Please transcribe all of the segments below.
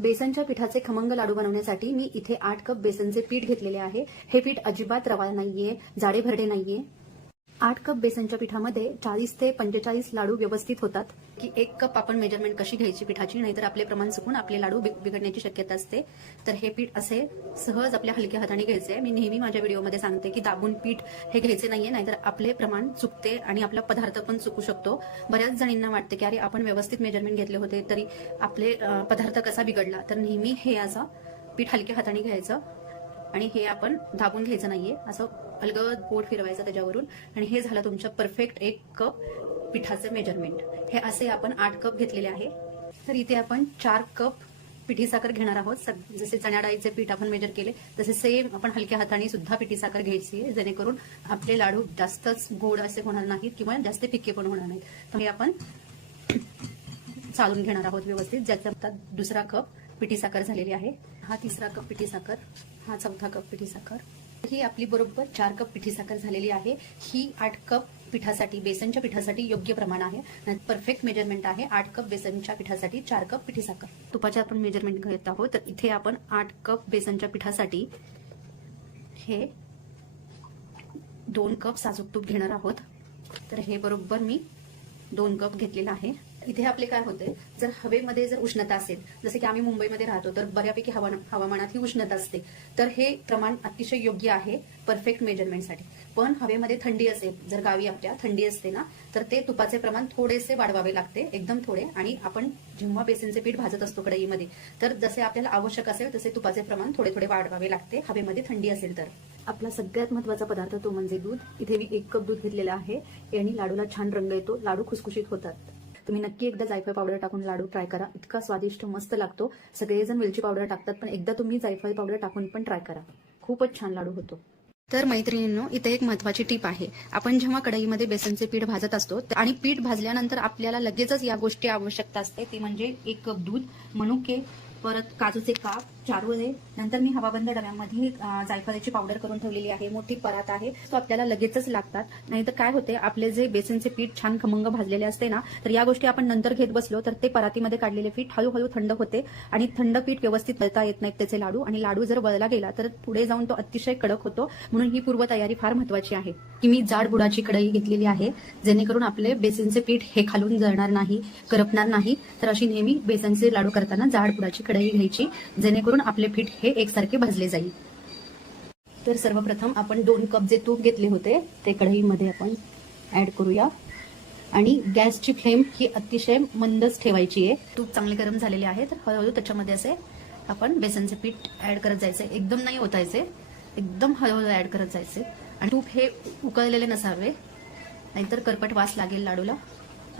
बेसनच्या पिठाचे खमंग लाडू बनवण्यासाठी मी इथे आठ कप बेसनचे पीठ घेतलेले आहे. हे पीठ अजिबात रवा नाहीये जाडे भरडे नाहीये. आठ कप बेसनच्या पिठामध्ये चाळीस ते पंचेचाळीस लाडू व्यवस्थित होतात. की एक कप आपण मेजरमेंट कशी घ्यायची पिठाची? नाहीतर आपले प्रमाण चुकून आपले लाडू बिघडण्याची शक्यता असते. तर हे पीठ असे सहज आपल्या हलक्या हाताने घ्यायचे. मी नेहमी माझ्या व्हिडिओमध्ये सांगते की दाबून पीठ हे घ्यायचे नाहीये नाहीतर आपले प्रमाण चुकते आणि आपला पदार्थ पण चुकू शकतो. बऱ्याच जणींना वाटते की अरे आपण व्यवस्थित मेजरमेंट घेतले होते तरी आपले पदार्थ कसा बिघडला? तर नेहमी हे असं पीठ हलक्या हाताने घ्यायचं आणि हे आपण दाबून घ्यायचं नाहीये. असं अलगद पोट फिरवायचं त्याच्यावरून. आणि हे झालं तुमचं परफेक्ट एक कप पिठाचं मेजरमेंट हे असे आपण आठ कप घेतलेले आहे. तर इथे आपण चार कप पिठी साखर घेणार आहोत. जसे चण्या डाळीचे पीठ आपण मेजर केले तसे सेम आपण हलक्या हाताने सुद्धा पिठी साखर घ्यायची आहे जेणेकरून आपले लाडू जास्तच गोड असे होणार नाहीत किंवा जास्त फिक्के पण होणार नाहीत. तर हे आपण चालून घेणार आहोत व्यवस्थित. ज्याचा दुसरा कप पिठी साखर झालेली आहे. हा तिसरा कप पिठी साखर हा चौथा कप पिठी साखर. ही आपली बरोबर चार कप पिठी साखर झालेली आहे. ही आठ कप पिठासाठी बेसनच्या पिठासाठी योग्य प्रमाण आहे. परफेक्ट मेजरमेंट आहे. आठ कप बेसनच्या पिठासाठी चार कप पिठी साखर. तुपाचे आपण मेजरमेंट घेत आहोत. तर इथे आपण आठ कप बेसनच्या पिठासाठी हे दोन कप साजूक तूप घेणार आहोत. तर हे बरोबर मी दोन कप घेतलेलं आहे. इथे आपले काय होते जर हवेमध्ये जर उष्णता असेल जसे की आम्ही मुंबईमध्ये राहतो तर बऱ्यापैकी हवा हवामानात ही उष्णता असते. तर हे प्रमाण अतिशय योग्य आहे परफेक्ट मेजरमेंटसाठी पण हवेमध्ये थंडी असेल जर गावी आपल्या थंडी असते ना तर ते तुपाचे प्रमाण थोडेसे वाढवावे लागते एकदम थोडे. आणि आपण जेव्हा बेसनचे पीठ भाजत असतो कढईमध्ये तर जसे आपल्याला आवश्यक असेल तसे तुपाचे प्रमाण थोडे थोडे वाढवावे लागते. हवेमध्ये थंडी असेल तर. आपला सगळ्यात महत्त्वाचा पदार्थ तो म्हणजे दूध. इथे मी एक कप दूध घेतलेलं आहे. याने लाडूला छान रंग येतो. लाडू खुसखुशीत होतात. तुम्ही नक्की एकदा जायफळ पावडर टाकून लाडू ट्राय करा. इतका स्वादिष्ट मस्त लागतो. सगळेजण वेलची पावडर टाकतात पण एकदा तुम्ही जायफळ पावडर टाकून पण ट्राय करा. खूपच छान लाडू होतो. तर मैत्रिणींनो इथे एक महत्वाची टीप आहे. आपण जेव्हा कढईमध्ये बेसनचे पीठ भाजत असतो आणि पीठ भाजल्यानंतर आपल्याला लगेचच या गोष्टी आवश्यकता असते. ती म्हणजे एक कप दूध मनुके परत काजूचे काप चारोळे नंतर मी हवाबंद डब्यामध्ये जायफळाची पावडर करून ठेवलेली आहे. मोठी परात आहे. तो आपल्याला लगेचच लागतात. नाहीतर काय होते आपले जे बेसनचे पीठ छान खमंग भाजलेले असते ना तर या गोष्टी आपण नंतर घेत बसलो तर ते परातीमध्ये काढलेले पीठ हळूहळू थंड होते आणि थंड पीठ व्यवस्थित करता येत नाहीत त्याचे लाडू आणि लाडू जर वळला गेला तर पुढे जाऊन तो अतिशय कडक होतो. म्हणून ही पूर्वतयारी फार महत्वाची आहे. की मी जाड बुडाची कढई घेतलेली आहे जेणेकरून आपले बेसनचे पीठ हे खालून जळणार नाही करपणार नाही. तर अशी नेहमी बेसनचे लाडू करताना जाड बुडाची कढई घ्यायची जेणेकरून आपले पीठ हे एकसारखे भाजले जाईल. तर सर्वप्रथम आपण दोन कप जे तूप घेतले होते ते कढईमध्ये आपण ऍड करूया. आणि गॅसची फ्लेम ही अतिशय मंदच ठेवायची आहे. तूप चांगले गरम झालेले आहे तर हळूहळू त्याच्यामध्ये असे आपण बेसनचे पीठ ऍड करत जायचे. एकदम नाही ओतायचे एकदम हळूहळू ऍड करत जायचे. आणि तूप हे उकळलेले नसावे नाहीतर करपट वास लागेल लाडूला.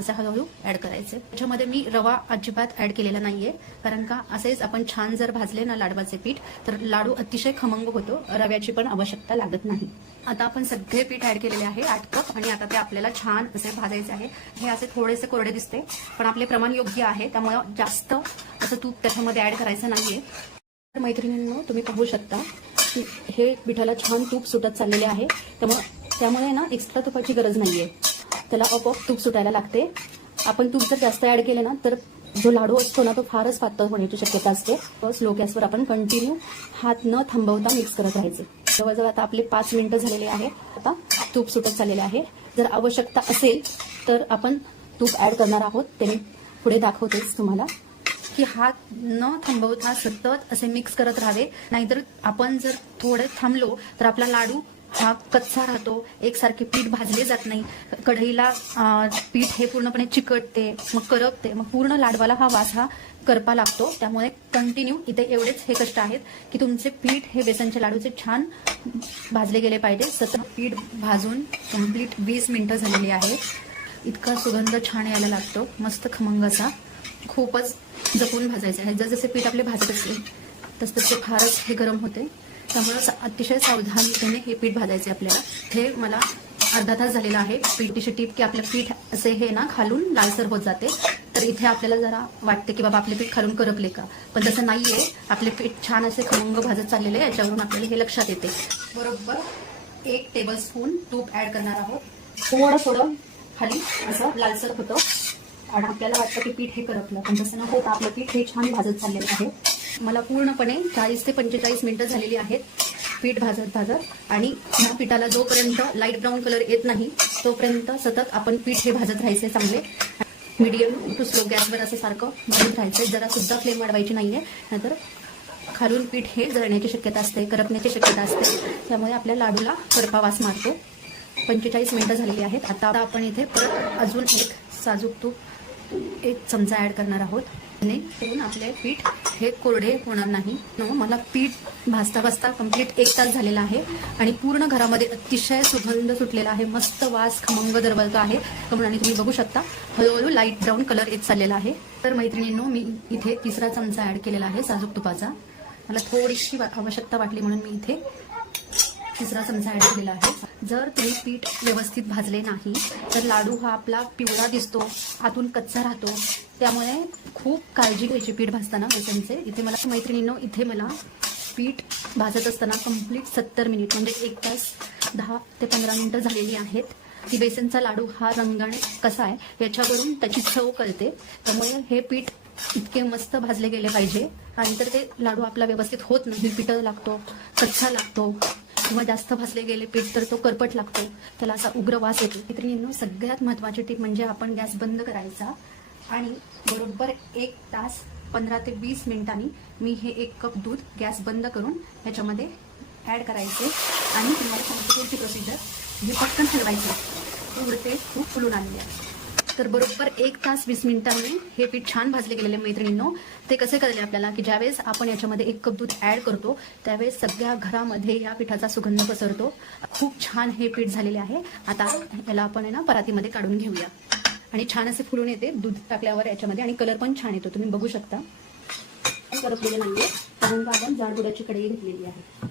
असं हळूहळू ऍड करायचे. त्याच्यामध्ये मी रवा अजिबात ऍड केलेला नाहीये. कारण का असेच आपण छान जर भाजले ना लाडवाचे पीठ तर लाडू अतिशय खमंग होतो. रव्याची पण आवश्यकता लागत नाही. आता आपण सगळे पीठ ऍड केलेले आहे आठ कप आणि आता ते आपल्याला छान असे भाजायचे आहे. हे असे थोडेसे कोरडे दिसते पण आपले प्रमाण योग्य आहे. त्यामुळे जास्त असं तूप त्याच्यामध्ये ऍड करायचं नाहीये. तर मैत्रिणींनो तुम्ही पाहू शकता की हे पिठाला छान तूप सुटत चाललेले आहे. त्यामुळे त्यामुळे ना एक्स्ट्रा तुपाची गरज नाहीये. त्याला आपोआप तूप सुटायला लागते. आपण तूप जर जास्त ऍड केले ना तर जो लाडू असतो ना तो फारच पातळ होण्याची शक्यता असते. स्लो गॅसवर आपण कंटिन्यू हात न थांबवता मिक्स करत राहायचे. जवळजवळ आता आपले पाच मिनिटं झालेले आहे आता तूप सुटत झालेले आहे. जर आवश्यकता असेल तर आपण तूप ऍड करणार आहोत. ते मी पुढे दाखवतेच तुम्हाला. की हात न थांबवता सतत असे मिक्स करत राहावे. नाहीतर आपण जर थोडे थांबलो तर आपला लाडू हा कच्चा राहतो. एकसारखे पीठ भाजले जात नाही. कढईला पीठ हे पूर्णपणे चिकटते मग करपते. मग पूर्ण लाडवाला हा वास हा करपा लागतो. त्यामुळे कंटिन्यू इथे एवढेच हे कष्ट आहेत की तुमचे पीठ हे बेसनच्या लाडूचे छान भाजले गेले पाहिजे. सतत पीठ भाजून कंप्लीट वीस मिनिटं झालेली आहे. इतका सुगंध छान यायला लागतो. मस्त खमंग असा खूपच जपून भाजायचे आहे. जसजसे पीठ आपले भाजत असेल तसतसे फारच हे गरम होते. त्यामुळे अतिशय सावधानतेने हे पीठ भाजायचे आपल्याला. हे मला अर्धा तास झालेला आहे. पीठीशी टीप की आपलं पीठ असे हे ना खालून लालसर होत जाते. तर इथे आपल्याला जरा वाटते की बाबा आपले पीठ खालून करपले का? पण तसं आहे आपले पीठ छान असे खमंग भाजत चाललेले आहे. याच्यावरून आपल्याला हे लक्षात येते. बरोबर एक टेबल स्पून तूप ऍड करणार आहोत. थोडं थोडं खाली असं लालसर होतं. आणि आपल्याला वाटतं की पीठ हे करपलं. पण तसं ना होतं आपलं पीठ हे छान भाजत चाललेलं आहे. मला पूर्णपणे चाळीस ते पंचेचाळीस मिनिटं झालेली आहेत. पीठ भाजत भाजत. आणि ह्या पिठाला जोपर्यंत लाइट ब्राऊन कलर येत नाही तोपर्यंत सतत आपण पीठ हे भाजत राहायचे चांगले. मीडियम टू स्लो गॅसवर असं सारखं भाजत राहायचं जरा सुद्धा फ्लेम वाढवायची नाहीये. नाहीतर खालून पीठ हे जळण्याची शक्यता असते करपण्याची शक्यता असते. त्यामुळे आपल्या लाडूला करपावास मारतो. पंचेचाळीस मिनिटं झालेली आहेत. आता आपण इथे परत अजून एक साजूक तूप एक चमचा ॲड करणार आहोत. ठेवून आपले पीठ. हे कोरडे होणार नाही. मला पीठ भाजता भाजता कंप्लीट एक तास झालेला आहे. आणि पूर्ण घरामध्ये अतिशय सुगंध सुटलेला आहे. मस्त वास खमंग दरवाजा आहे. आणि तुम्ही बघू शकता. हळूहळू लाइट ब्राऊन कलर येत चाललेला आहे. तर मैत्रिणींनो मी इथे तिसरा चमचा ऍड केलेला आहे साजूक तुपाचा. मला थोडीशी वा- आवश्यकता वाटली म्हणून मी इथे तिसरा चमचा ऍड केलेला आहे. जर तुम्ही पीठ व्यवस्थित भाजले नाही तर लाडू हा आपला पिवळा दिसतो आतून कच्चा राहतो. त्यामुळे खूप काळजी घ्यायची पीठ भाजताना बेसनचे इथे मला मैत्रिणींनो इथे मला पीठ भाजत असताना कंप्लीट सत्तर मिनिट म्हणजे एक तास दहा ते पंधरा मिनटं झालेली आहेत. की बेसनचा लाडू हा रंगण कसा आहे याच्यावरून त्याची चव कळते. त्यामुळे हे पीठ इतके मस्त भाजले गेले पाहिजे. आणि तर ते लाडू आपला व्यवस्थित होत नाही पिठं लागतो कच्चा लागतो. किंवा जास्त भाजले गेले पीठ तर तो करपट लागतो त्याला असा उग्र वास येतो. मैत्रिणींनो सगळ्यात महत्वाची टीप म्हणजे आपण गॅस बंद करायचा. आणि बरोबर एक तास पंधरा ते वीस मिनिटांनी मी हे एक कप दूध गॅस बंद करून ह्याच्यामध्ये ॲड करायचे. आणि तुम्हाला सांगते पुढची प्रोसिजर ही पटकन हलवायची. उडते खूप फुलून आलेली आहे तर बरोबर एक तास वीस मिनिटांनी हे पीठ छान भाजले गेलेले मैत्रिणींनो. ते कसे कळले आपल्याला की ज्यावेळेस आपण याच्यामध्ये एक कप दूध ऍड करतो त्यावेळेस सगळ्या घरामध्ये या पिठाचा सुगंध पसरतो. खूप छान हे पीठ झालेले आहे. आता याला आपण आहे ना परातीमध्ये काढून घेऊया. आणि छान असे फुलून येते दूध टाकल्यावर याच्यामध्ये आणि कलर पण छान येतो. तुम्ही बघू शकता. करपलेले नाहीये. कारण का आपण जाडबुडाची कढई घेतलेली आहे.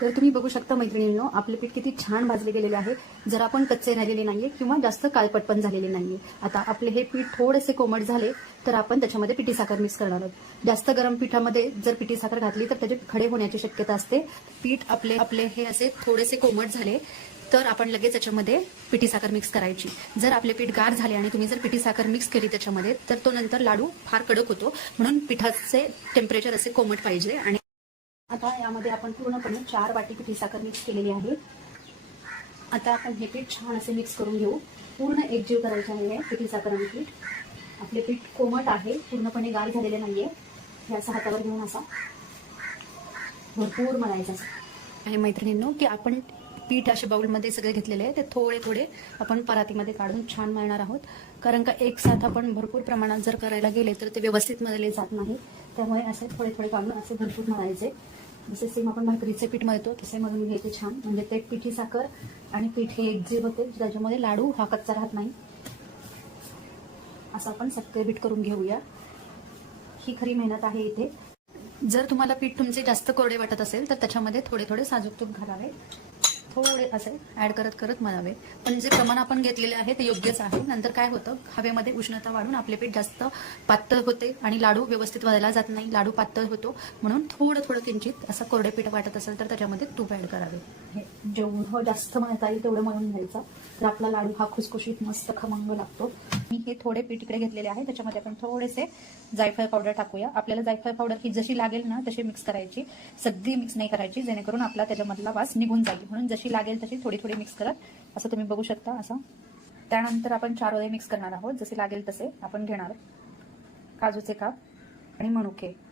तर तुम्ही बघू शकता मैत्रिणींनो आपले पीठ किती छान भाजले गेलेले आहे. जर आपण कच्चे राहिलेले नाहीये किंवा जास्त काळपट पण झालेले नाहीये. आता आपले हे पीठ थोडेसे कोमट झाले तर आपण त्याच्यामध्ये पिठी साखर मिक्स करणार आहोत. जास्त गरम पिठामध्ये जर पिठी साखर घातली तर त्याचे खडे होण्याची शक्यता असते. पीठ आपले आपले हे असे थोडेसे कोमट झाले तर आपण लगेच त्याच्यामध्ये पिठी साखर मिक्स करायची. जर आपले पीठ गार झाले आणि तुम्ही जर पिठी साखर मिक्स केली त्याच्यामध्ये तर तो नंतर लाडू फार कडक होतो. म्हणून पिठाचे टेम्परेचर असे कोमट पाहिजे आणि आता यामध्ये आपण पूर्णपणे चार वाटी पिठी साखर मिक्स केलेली आहे. आता आपण हे पीठ छान असे मिक्स करून घेऊ. पूर्ण एकजीव करायचे आहे पिठी साखर आणि पीठ. आपले पीठ कोमट आहे पूर्णपणे गार झालेले नाही हे असं हातावर घेऊन असा भरपूर मळायचा आणि आहे मैत्रिणींनो की आपण पीठ असे बाउलमध्ये सगळे घेतलेले आहे ते थोडे थोडे आपण परातीमध्ये काढून छान मळणार आहोत. कारण का एक साथ आपण भरपूर प्रमाणात जर करायला गेले तर ते व्यवस्थित मळले जात नाही. त्यामुळे असे थोडे थोडे काढून असे भरपूर मळायचे. जसे सेम आपण भाकरीचे पीठ मळतो तसे मधून घ्यायचे छान. म्हणजे ते पिठी साखर आणि पीठ हे एकजीव होते त्याच्यामध्ये लाडू हा कच्चा राहत नाही. असं आपण सगळे बीट करून घेऊया. ही खरी मेहनत आहे इथे. जर तुम्हाला पीठ तुमचे जास्त कोरडे वाटत असेल तर त्याच्यामध्ये थोडे थोडे साजूक तूप घालावे. थोडे असे ऍड करत करत म्हणावे. पण जे प्रमाण आपण घेतलेले आहे ते योग्यच आहे. नंतर काय होतं? हवेमध्ये उष्णता वाढून आपले पीठ जास्त पातळ होते आणि लाडू व्यवस्थित व्हायला जात नाही. लाडू पातळ होतो. म्हणून थोडं थोडं किंचित असं कोरडे पीठ वाटत असेल तर त्याच्यामध्ये तूप ऍड करावे. हे जेवढं जास्त म्हणता येईल तेवढं म्हणून घ्यायचं. तर आपला लाडू हा खुसखुशीत मस्त खमंग लागतो. मी हे थोडे पीठ इकडे घेतलेले आहे त्याच्यामध्ये आपण थोडेसे जायफळ पावडर टाकूया. आपल्याला जायफळ पावडर ही जशी लागेल ना तशी मिक्स करायची. सगळी मिक्स नाही करायची जेणेकरून आपला त्याच्यामधला वास निघून जाईल. म्हणून जशी लागेल तशी थोडी थोडी मिक्स करत असं तुम्ही बघू शकता असं. त्यानंतर आपण चार वळे मिक्स करणार आहोत. जसे लागेल तसे आपण घेणार. काजूचे काप आणि मनुके.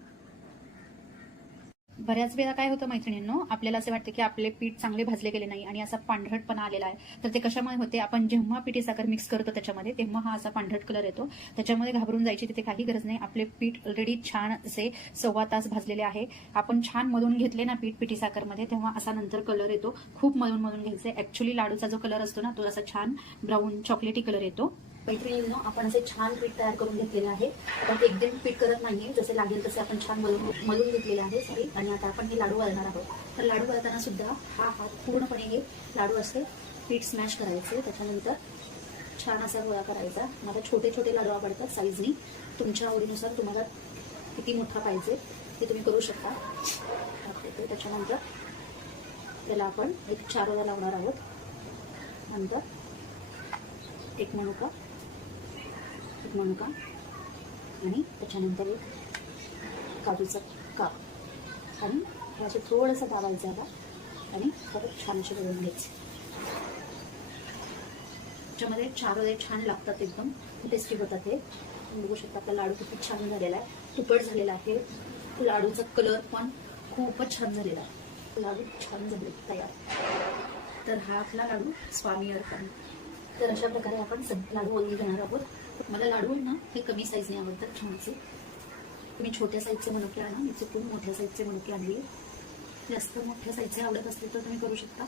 बऱ्याच वेळा काय होतं मैत्रिणींनो आपल्याला असे वाटते की आपले पीठ चांगले भाजले गेले नाही आणि असा पांढरटपणा आलेला आहे. तर ते कशामुळे होते? आपण जेव्हा पिठी साखर मिक्स करतो त्याच्यामध्ये तेव्हा हा असा पांढरट कलर येतो. त्याच्यामध्ये घाबरून जायची तिथे काही गरज नाही. आपले पीठ ऑलरेडी छान असे सव्वा तास भाजलेले आहे. आपण छान मधून घेतले ना पीठ पिठी साखरमध्ये तेव्हा असा नंतर कलर येतो. खूप मधून मधून घ्यायचे. ऍक्च्युली लाडूचा जो कलर असतो ना तो असा छान ब्राऊन चॉकलेटी कलर येतो. मैत्रिणींनो आपण असे छान पीठ तयार करून घेतलेले आहे. आपण एकदम पीठ करत नाहीये जसे लागेल तसे आपण छान मलून मलून घेतलेले आहे सॉरी आणि आता आपण हे लाडू वळणार आहोत. तर लाडू वळताना सुद्धा हा हात पूर्णपणे हे लाडू असे पीठ स्मॅश करायचे. त्याच्यानंतर छान असा गोळा करायचा. मला छोटे छोटे लाडू आवडतात साईजनी तुमच्या आवडीनुसार तुम्हाला किती मोठा पाहिजे ते तुम्ही करू शकता. त्याच्यानंतर त्याला आपण एक चार लावणार आहोत. नंतर एक मनुका. एक मणका आणि त्याच्यानंतर एक काजूचा काप. आणि हे थोडंसं दाबायचं आता. आणि परत छान असे बनवून घ्यायचे. त्याच्यामध्ये चारोळे म्हणजे छान लागतात एकदम. टेस्टी होतात हे. तुम्ही बघू शकता आपला लाडू किती छान झालेला आहे. तुपट झालेला आहे. लाडूचा कलर पण खूपच छान झालेला आहे. लाडू छान झाले तयार. तर हा आपला लाडू स्वामी अर्पण. तर अशा प्रकारे आपण सगळे लाडू वळून घेणार आहोत. मला लाडू ना हे कमी साईजने आवडतात छानचे तुम्ही छोट्या साईजचे मनुके आणा मी चुकून मोठ्या साईजचे मनुके आणले. जास्त मोठ्या साईजचे आवडत असले तर तुम्ही करू शकता.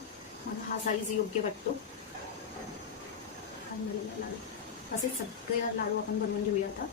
मला हा साईज योग्य वाटतो. आणि लाडू असे सगळे लाडू आपण बनवून घेऊया आता.